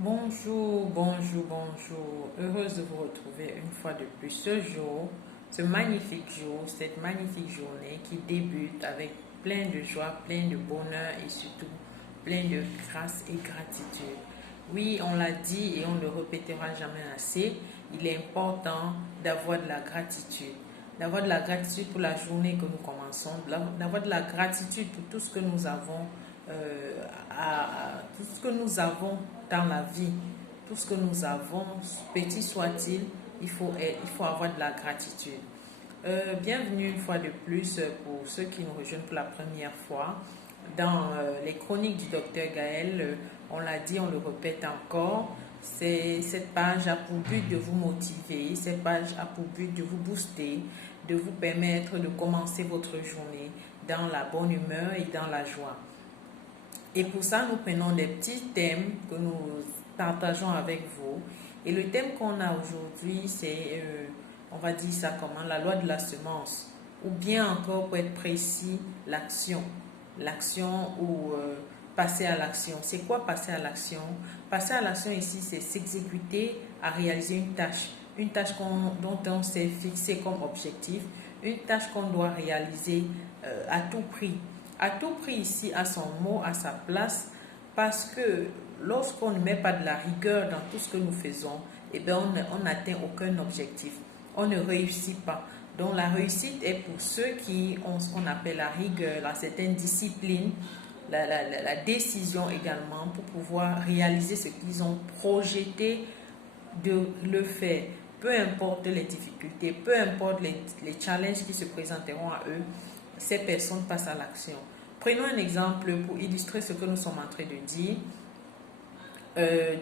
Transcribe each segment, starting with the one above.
Bonjour, bonjour, bonjour. Heureuse de vous retrouver une fois de plus ce jour, ce magnifique jour, cette magnifique journée qui débute avec plein de joie, plein de bonheur et surtout plein de grâce et gratitude. Oui, on l'a dit et on ne le répétera jamais assez, il est important d'avoir de la gratitude. D'avoir de la gratitude pour la journée que nous commençons, d'avoir de la gratitude pour tout ce que nous avons tout ce que nous avons dans la vie, tout ce que nous avons, petit soit-il, il faut avoir de la gratitude. Bienvenue une fois de plus pour ceux qui nous rejoignent pour la première fois dans les chroniques du docteur Gaël. On l'a dit, on le répète encore. Cette page a pour but de vous motiver, cette page a pour but de vous booster, de vous permettre de commencer votre journée dans la bonne humeur et dans la joie. Et pour ça, nous prenons des petits thèmes que nous partageons avec vous. Et le thème qu'on a aujourd'hui, c'est, on va dire ça comment, la loi de la semence. Ou bien encore, pour être précis, l'action. L'action ou passer à l'action. C'est quoi passer à l'action? Passer à l'action ici, c'est s'exécuter à réaliser une tâche. Une tâche dont on s'est fixé comme objectif. Une tâche qu'on doit réaliser à tout prix. À tout prix ici a son mot, à sa place, parce que lorsqu'on ne met pas de la rigueur dans tout ce que nous faisons, eh bien on n'atteint aucun objectif. On ne réussit pas. Donc la réussite est pour ceux qui ont ce qu'on appelle la rigueur, la certaine discipline, la décision également pour pouvoir réaliser ce qu'ils ont projeté de le faire. Peu importe les difficultés, peu importe les challenges qui se présenteront à eux, ces personnes passent à l'action. Prenons un exemple pour illustrer ce que nous sommes en train de dire.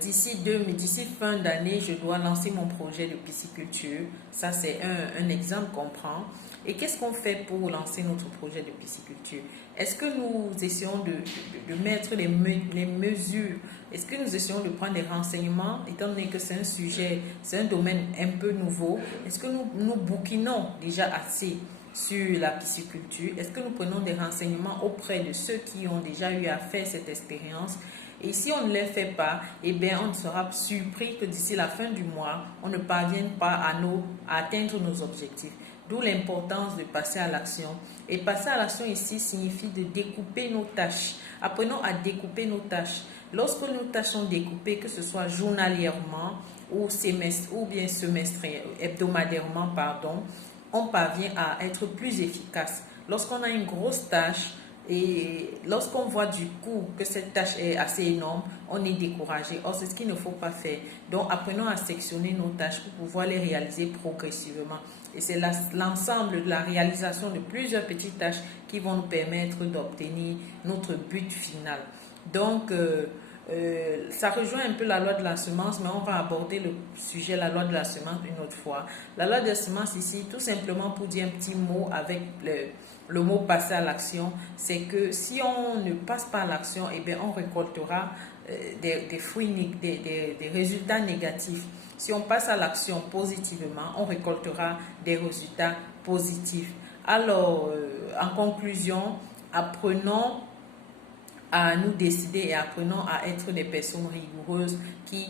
D'ici fin d'année, je dois lancer mon projet de pisciculture. Ça, c'est un exemple qu'on prend. Et qu'est-ce qu'on fait pour lancer notre projet de pisciculture? Est-ce que nous essayons de mettre les mesures? Est-ce que nous essayons de prendre des renseignements, étant donné que c'est un sujet, c'est un domaine un peu nouveau? Est-ce que nous bouquinons déjà assez sur la pisciculture? Est-ce que nous prenons des renseignements auprès de ceux qui ont déjà eu à faire cette expérience? Et si on ne les fait pas, eh bien, on sera surpris que d'ici la fin du mois, on ne parvienne pas à atteindre nos objectifs. D'où l'importance de passer à l'action. Et passer à l'action ici signifie de découper nos tâches. Apprenons à découper nos tâches. Lorsque nos tâches sont découpées, que ce soit journalièrement ou bien hebdomadairement, on parvient à être plus efficace. Lorsqu'on a une grosse tâche, et lorsqu'on voit du coup que cette tâche est assez énorme, on est découragé. Or, c'est ce qu'il ne faut pas faire. Donc, apprenons à sectionner nos tâches pour pouvoir les réaliser progressivement. Et c'est l'ensemble de la réalisation de plusieurs petites tâches qui vont nous permettre d'obtenir notre but final. Donc, ça rejoint un peu la loi de la semence, mais on va aborder le sujet, la loi de la semence, une autre fois. La loi de la semence ici, tout simplement pour dire un petit mot avec le mot passer à l'action, c'est que si on ne passe pas à l'action, eh bien on récoltera des fruits, des résultats négatifs. Si on passe à l'action positivement, on récoltera des résultats positifs. Alors, en conclusion, apprenons à nous décider et apprenons à être des personnes rigoureuses qui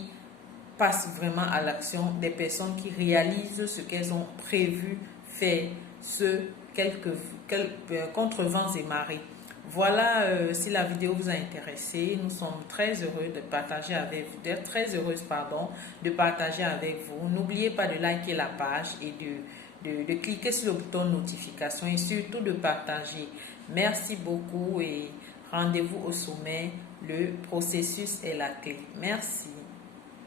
passent vraiment à l'action, des personnes qui réalisent ce qu'elles ont prévu faire, contre vents et marées. Voilà, si la vidéo vous a intéressé, nous sommes très heureux de partager avec vous, très heureuse de partager avec vous. N'oubliez pas de liker la page et de cliquer sur le bouton notification et surtout de partager. Merci beaucoup et rendez-vous au sommet. Le processus est la clé. Merci.